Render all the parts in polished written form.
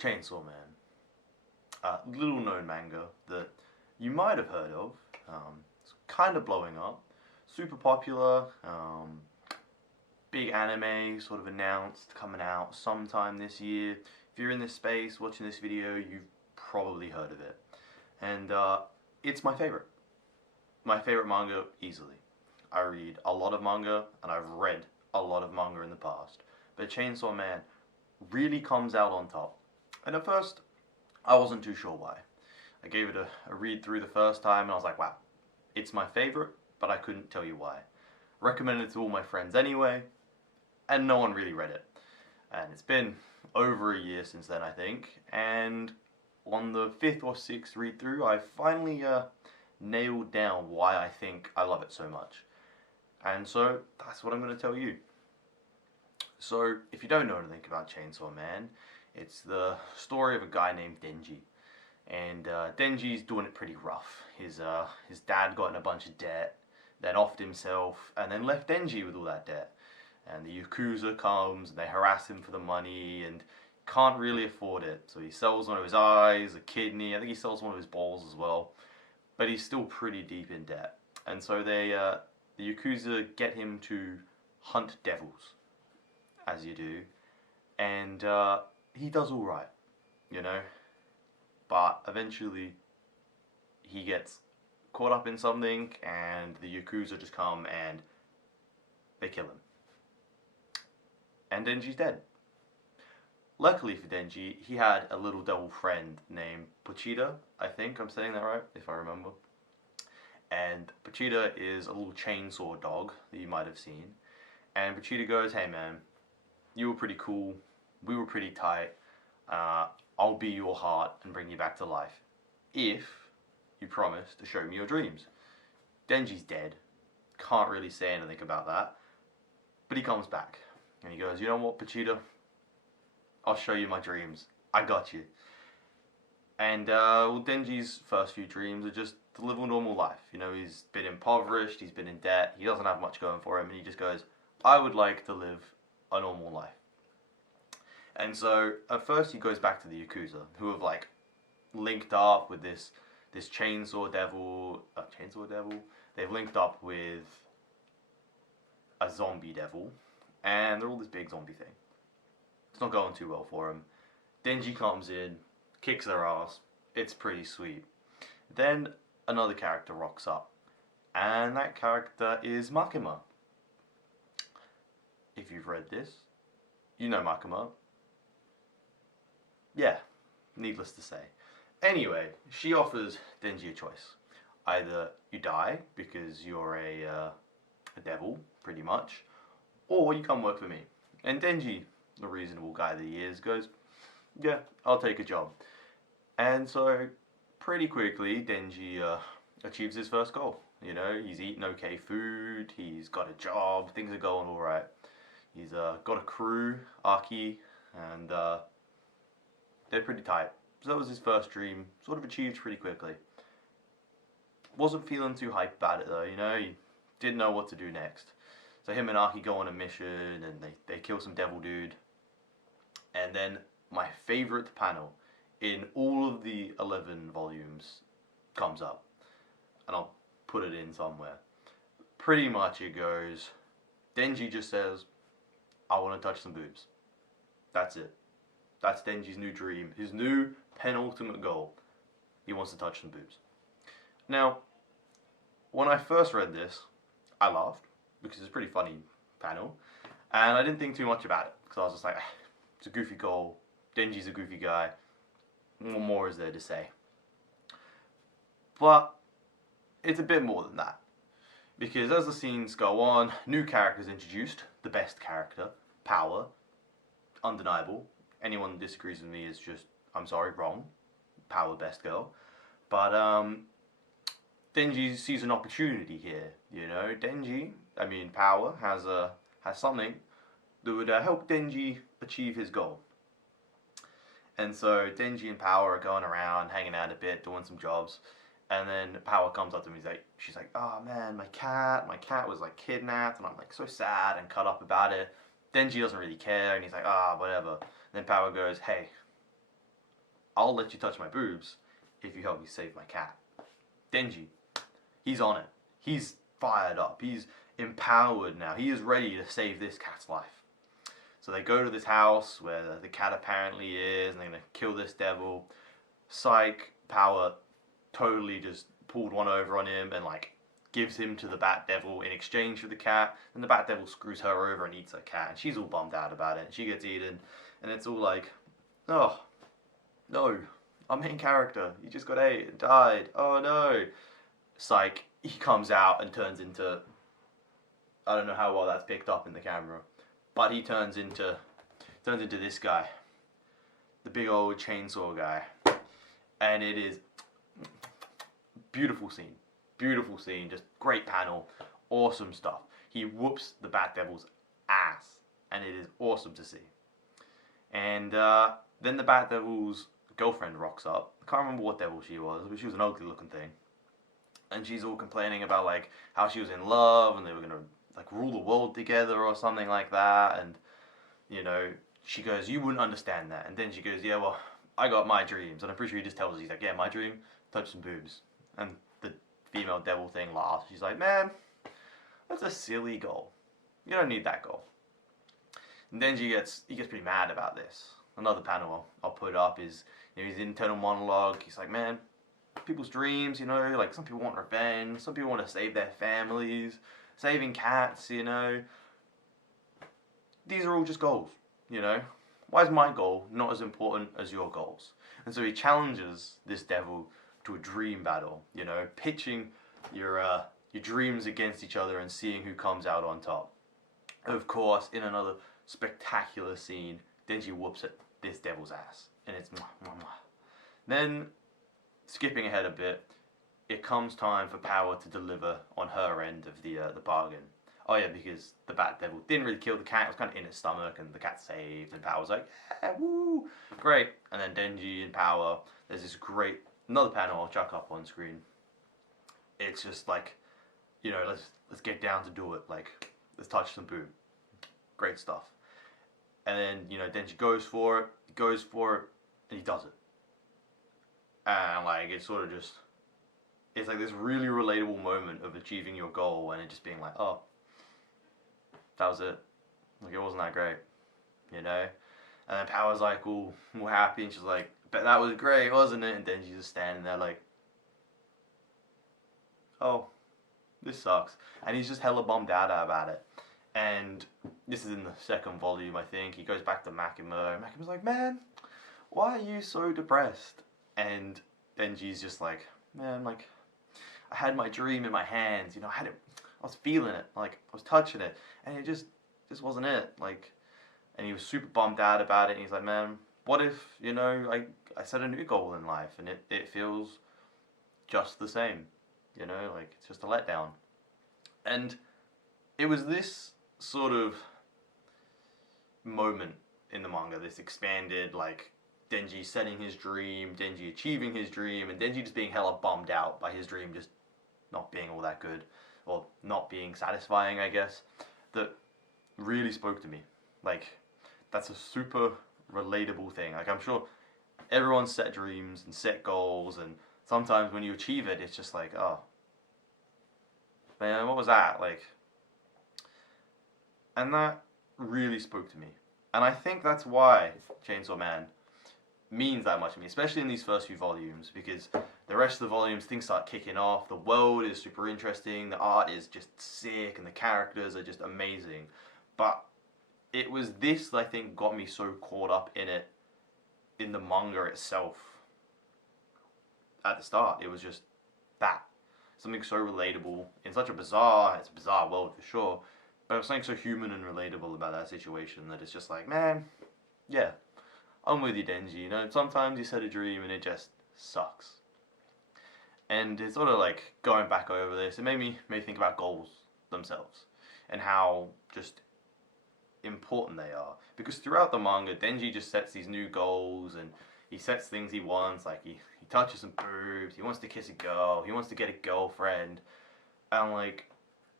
Chainsaw Man. Little known manga that you might have heard of. It's kind of blowing up. Super popular. Big anime sort of announced coming out sometime this year. If you're in this space watching this video, you've probably heard of it. And it's my favorite. My favorite manga easily. I read a lot of manga and I've read a lot of manga in the past. But Chainsaw Man really comes out on top. And at first, I wasn't too sure why. I gave it a read through the first time and I was like, wow, it's my favorite, but I couldn't tell you why. Recommended it to all my friends anyway, and no one really read it. And it's been over a year since then, I think, and on the 5th or 6th read through, I finally nailed down why I think I love it so much. And so, that's what I'm going to tell you. So, if you don't know anything about Chainsaw Man, it's the story of a guy named Denji. And Denji's doing it pretty rough. His dad got in a bunch of debt, then offed himself, and then left Denji with all that debt. And the Yakuza comes, and they harass him for the money, and can't really afford it. So he sells one of his eyes, a kidney, I think he sells one of his balls as well. But he's still pretty deep in debt. And so the Yakuza get him to hunt devils, as you do. And he does alright, you know. But eventually he gets caught up in something and the Yakuza just come and they kill him. And Denji's dead. Luckily for Denji, he had a little devil friend named Pochita, I think I'm saying that right, if I remember. And Pochita is a little chainsaw dog that you might have seen. And Pochita goes, hey man, you were pretty cool, we were pretty tight, I'll be your heart and bring you back to life if you promise to show me your dreams. Denji's dead, can't really say anything about that, but he comes back and he goes, you know what, Pochita, I'll show you my dreams, I got you. And well, Denji's first few dreams are just to live a normal life. You know, he's been impoverished, he's been in debt, he doesn't have much going for him, and he just goes, I would like to live a normal life. And so at first he goes back to the Yakuza, who have like linked up with this chainsaw devil. They've linked up with a zombie devil, and they're all this big zombie thing. It's not going too well for him. Denji comes in, kicks their ass. It's pretty sweet. Then another character rocks up, and that character is Makima. If you've read this, you know Makima. Yeah, needless to say. Anyway, she offers Denji a choice. Either you die because you're a devil, pretty much, or you come work for me. And Denji, the reasonable guy that he is, goes, yeah, I'll take a job. And so, pretty quickly, Denji achieves his first goal. You know, he's eating okay food, he's got a job, things are going alright. He's got a crew, Aki, and they're pretty tight. So that was his first dream, sort of achieved pretty quickly. Wasn't feeling too hyped about it though, you know, he didn't know what to do next. So him and Aki go on a mission and they kill some devil dude. And then my favourite panel in all of the 11 volumes comes up. And I'll put it in somewhere. Pretty much it goes, Denji just says, I want to touch some boobs. That's it. That's Denji's new dream, his new penultimate goal. He wants to touch some boobs. Now, when I first read this, I laughed, because it's a pretty funny panel, and I didn't think too much about it, because I was just like, it's a goofy goal, Denji's a goofy guy, what more is there to say? But, it's a bit more than that, because as the scenes go on, new characters introduced, the best character, Power, undeniable. Anyone that disagrees with me is just, I'm sorry, wrong. Power, best girl. But Denji sees an opportunity here. You know, Power has something that would help Denji achieve his goal. And so Denji and Power are going around, hanging out a bit, doing some jobs. And then Power comes up to me, she's like, oh man, my cat was like kidnapped, and I'm like so sad and cut up about it. Denji doesn't really care, and he's like, whatever. And then Power goes, hey, I'll let you touch my boobs if you help me save my cat. Denji, he's on it. He's fired up. He's empowered now. He is ready to save this cat's life. So they go to this house where the cat apparently is, and they're going to kill this devil. Psych, Power totally just pulled one over on him and like gives him to the Bat Devil in exchange for the cat. And the Bat Devil screws her over and eats her cat. And she's all bummed out about it. And she gets eaten. And it's all like, oh, no, our main character, he just got ate and died. Oh no. Psych, he comes out and turns into, I don't know how well that's picked up in the camera, but he turns into this guy, the big old chainsaw guy, and it is beautiful scene, just great panel, awesome stuff. He whoops the Bat Devil's ass, and it is awesome to see. And then the Bat Devil's girlfriend rocks up. I can't remember what devil she was, but she was an ugly looking thing. And she's all complaining about like how she was in love and they were gonna like rule the world together or something like that. And you know, she goes, "You wouldn't understand that." And then she goes, "Yeah, well, I got my dreams." And I'm pretty sure he just tells her, he's like, "Yeah, my dream, touch some boobs." And the female devil thing laughs. She's like, "Man, that's a silly goal. You don't need that goal." And then he gets pretty mad about this. Another panel I'll put up is, you know, his internal monologue. He's like, "Man, people's dreams, you know, like some people want revenge, some people want to save their families, saving cats, you know. These are all just goals, you know. Why is my goal not as important as your goals?" And so he challenges this devil to a dream battle, you know, pitching your dreams against each other and seeing who comes out on top. Of course, in another spectacular scene, Denji whoops at this devil's ass, and it's mwah, mwah, mwah. Then, skipping ahead a bit, it comes time for Power to deliver on her end of the bargain. Oh yeah, because the Bat Devil didn't really kill the cat, it was kind of in his stomach, and the cat saved, and Power's like, "Yeah, woo, great." And then Denji and Power, there's this great, another panel I'll chuck up on screen. It's just like, you know, let's get down to do it, like, let's touch some boob. Great stuff. And then, you know, Denji goes for it, and he does it. And like, it's sort of just, it's like this really relatable moment of achieving your goal and it just being like, oh, that was it. Like, it wasn't that great, you know? And then Power's like all happy, and she's like, "Bet that was great, wasn't it?" And then she's just standing there like, oh, this sucks. And he's just hella bummed out about it. And this is in the second volume, I think. He goes back to Makima, and Makima's like, "Man, why are you so depressed?" And Denji's just like, "Man, like, I had my dream in my hands, you know, I was feeling it, like, I was touching it, and it just wasn't it, like," and he was super bummed out about it, and he's like, "Man, what if, you know, I set a new goal in life, and it feels just the same, you know, like, it's just a letdown." And it was this sort of moment in the manga, this expanded, like, Denji setting his dream, Denji achieving his dream, and Denji just being hella bummed out by his dream just not being all that good, or not being satisfying, I guess, that really spoke to me. Like, that's a super relatable thing. Like, I'm sure everyone's set dreams and set goals, and sometimes when you achieve it, it's just like, oh, man, what was that? Like, and that really spoke to me. And I think that's why Chainsaw Man means that much to me, especially in these first few volumes, because the rest of the volumes, things start kicking off, the world is super interesting, the art is just sick, and the characters are just amazing. But it was this that I think got me so caught up in it, in the manga itself. At the start, it was just that. Something so relatable, in such it's a bizarre world for sure, but it was something so human and relatable about that situation that it's just like, man, yeah, I'm with you, Denji, you know, sometimes you set a dream and it just sucks. And it's sort of like, going back over this, it made me think about goals themselves, and how just important they are. Because throughout the manga, Denji just sets these new goals, and he sets things he wants, like he touches some boobs, he wants to kiss a girl, he wants to get a girlfriend, and like,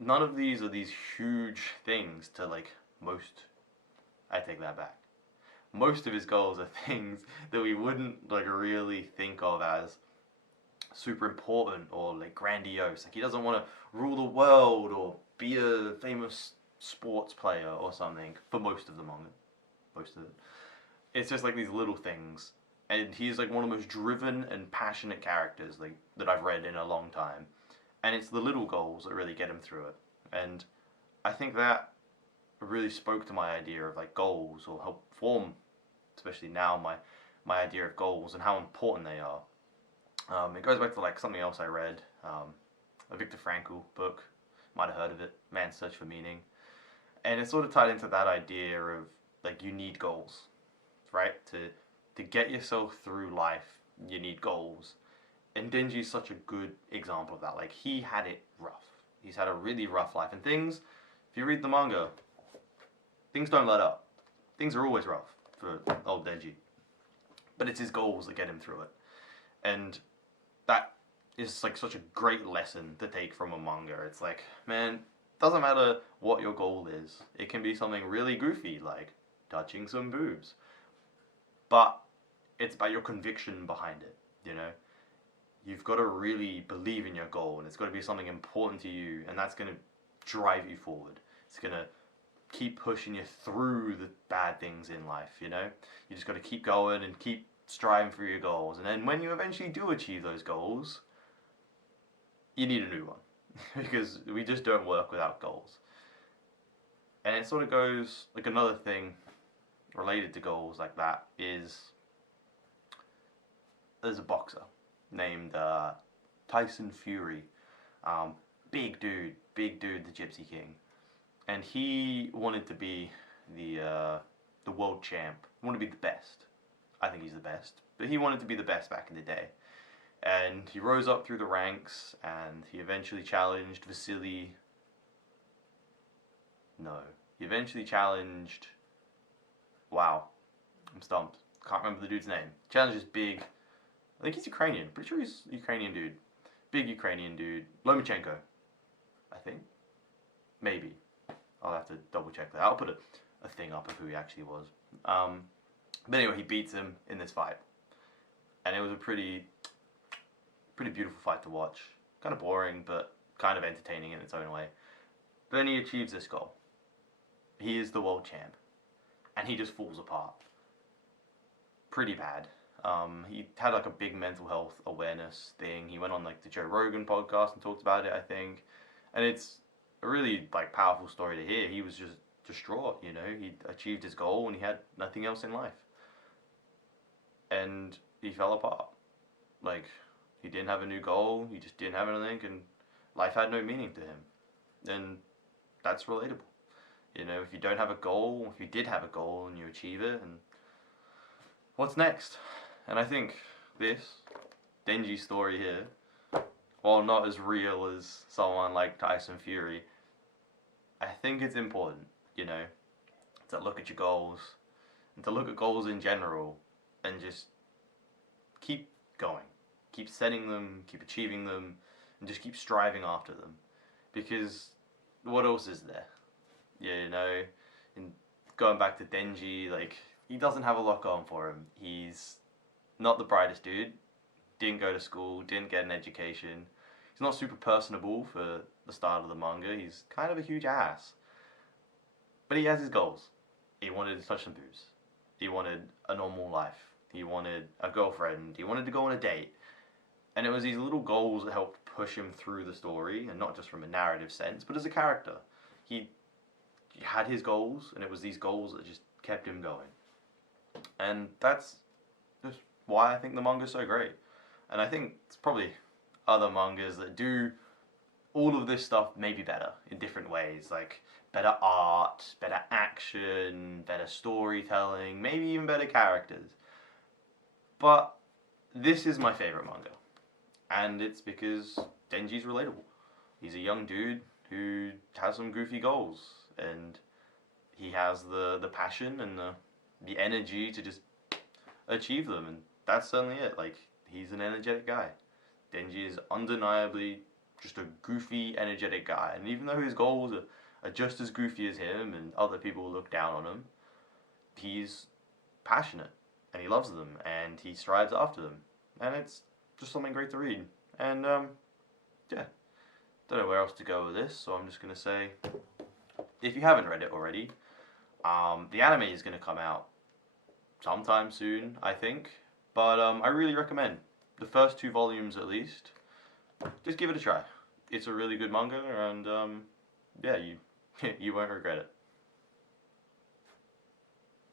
none of these are these huge things to like most, I take that back. most of his goals are things that we wouldn't like really think of as super important or like grandiose. Like he doesn't want to rule the world or be a famous sports player or something for most of the manga. Most of it. It's just like these little things. And he's like one of the most driven and passionate characters like that I've read in a long time. And it's the little goals that really get him through it. And I think that really spoke to my idea of like goals, or help form, especially now, my idea of goals and how important they are. It goes back to like something else I read, a Viktor Frankl book. Might have heard of it, Man's Search for Meaning, and it sort of tied into that idea of like you need goals, right? To get yourself through life, you need goals, and Denji's such a good example of that. Like he had it rough. He's had a really rough life, and things. If you read the manga, things don't let up. Things are always rough for old Denji, but it's his goals that get him through it, and that is like such a great lesson to take from a manga. It's like, man, doesn't matter what your goal is. It can be something really goofy like touching some boobs, but it's about your conviction behind it. You know, you've got to really believe in your goal, and it's got to be something important to you, and that's going to drive you forward. It's going to keep pushing you through the bad things in life. You know, you just got to keep going and keep striving for your goals, and then when you eventually do achieve those goals, you need a new one because we just don't work without goals. And it sort of goes like another thing related to goals like that is there's a boxer named Tyson Fury, big dude, the Gypsy King, and he wanted to be the world champ. He wanted to be the best. I think he's the best, but he wanted to be the best back in the day. And he rose up through the ranks, and he eventually challenged Vasily. No, he eventually challenged. Wow, I'm stumped. Can't remember the dude's name. Challenged this big. I think he's Ukrainian. Pretty sure he's a Ukrainian dude. Big Ukrainian dude. Lomachenko, I think. Maybe. I'll have to double check that. I'll put a thing up of who he actually was. But anyway, he beats him in this fight, and it was a pretty beautiful fight to watch. Kind of boring, but kind of entertaining in its own way. But then he achieves this goal. He is the world champ, and he just falls apart. Pretty bad. He had like a big mental health awareness thing. He went on like the Joe Rogan podcast and talked about it, I think, and it's a really like powerful story to hear. He was just distraught, you know. He achieved his goal and he had nothing else in life. And he fell apart. Like, he didn't have a new goal, he just didn't have anything, and life had no meaning to him. And that's relatable. You know, if you don't have a goal, if you did have a goal and you achieve it, and what's next? And I think this Denji story here, while not as real as someone like Tyson Fury, I think it's important, you know, to look at your goals, and to look at goals in general, and just keep going. Keep setting them, keep achieving them, and just keep striving after them. Because what else is there? You know, and going back to Denji, like, he doesn't have a lot going for him. He's not the brightest dude, didn't go to school, didn't get an education. He's not super personable for the start of the manga. He's kind of a huge ass. But he has his goals. He wanted to touch some boobs. He wanted a normal life. He wanted a girlfriend. He wanted to go on a date. And it was these little goals that helped push him through the story, and not just from a narrative sense, but as a character. He had his goals, and it was these goals that just kept him going. And that's just why I think the manga's so great. And I think it's probably other mangas that do all of this stuff maybe better in different ways, like better art, better action, better storytelling, maybe even better characters. But this is my favorite manga. And it's because Denji's relatable. He's a young dude who has some goofy goals, and he has the passion and the energy to just achieve them, and that's certainly it. Like, he's an energetic guy. Denji is undeniably just a goofy, energetic guy, and even though his goals are just as goofy as him and other people look down on him, he's passionate, and he loves them, and he strives after them, and it's just something great to read. And yeah, don't know where else to go with this, so I'm just gonna say, if you haven't read it already, the anime is gonna come out sometime soon, I think. But I really recommend the first 2 volumes at least. Just give it a try. It's a really good manga, and yeah, you you won't regret it.